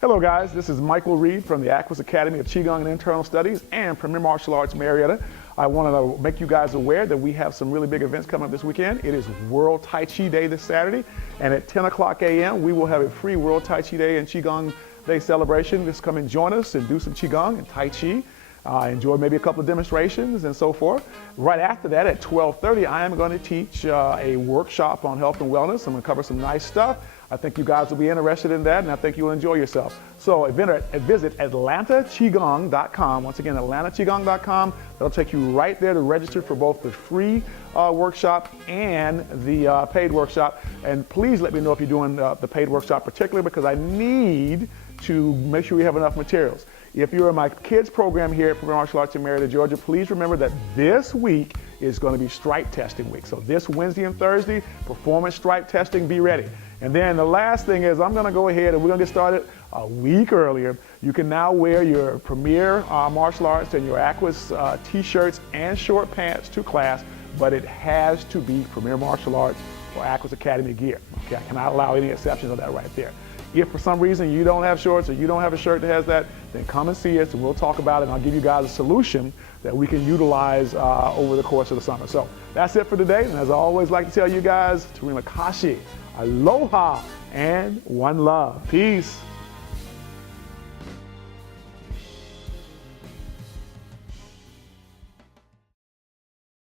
Hello guys, this is Michael Reid from the AQUIS Academy of Qigong and Internal Studies and Premier Martial Arts Marietta. I wanted to make you guys aware that we have some really big events coming up this weekend. It is World Tai Chi Day this Saturday, and at 10 o'clock a.m. we will have a free World Tai Chi Day and Qigong Day celebration. Just come and join us and do some Qigong and Tai Chi. Enjoy maybe a couple of demonstrations and so forth. Right after that at 12:30 I am going to teach a workshop on health and wellness. I'm going to cover some nice stuff. I think you guys will be interested in that, and I think you'll enjoy yourself. So visit AtlantaQigong.com. Once again, AtlantaQigong.com. That'll take you right there to register for both the free workshop and the paid workshop. And please let me know if you're doing the paid workshop, particularly because I need to make sure we have enough materials. If you're in my kids program here at Premier Martial Arts in Marietta, Georgia, please remember that this week is going to be stripe testing week. So this Wednesday and Thursday, performance stripe testing, be ready. And then the last thing is I'm going to go ahead and we're going to get started a week earlier. You can now wear your Premier Martial Arts and your AQUIS t-shirts and short pants to class, but it has to be Premier Martial Arts or AQUIS Academy gear. Okay, I cannot allow any exceptions on that right there. If for some reason you don't have shorts or you don't have a shirt that has that, then come and see us and we'll talk about it and I'll give you guys a solution that we can utilize over the course of the summer. So that's it for today. And as I always like to tell you guys, terima kasih, aloha, and one love. Peace.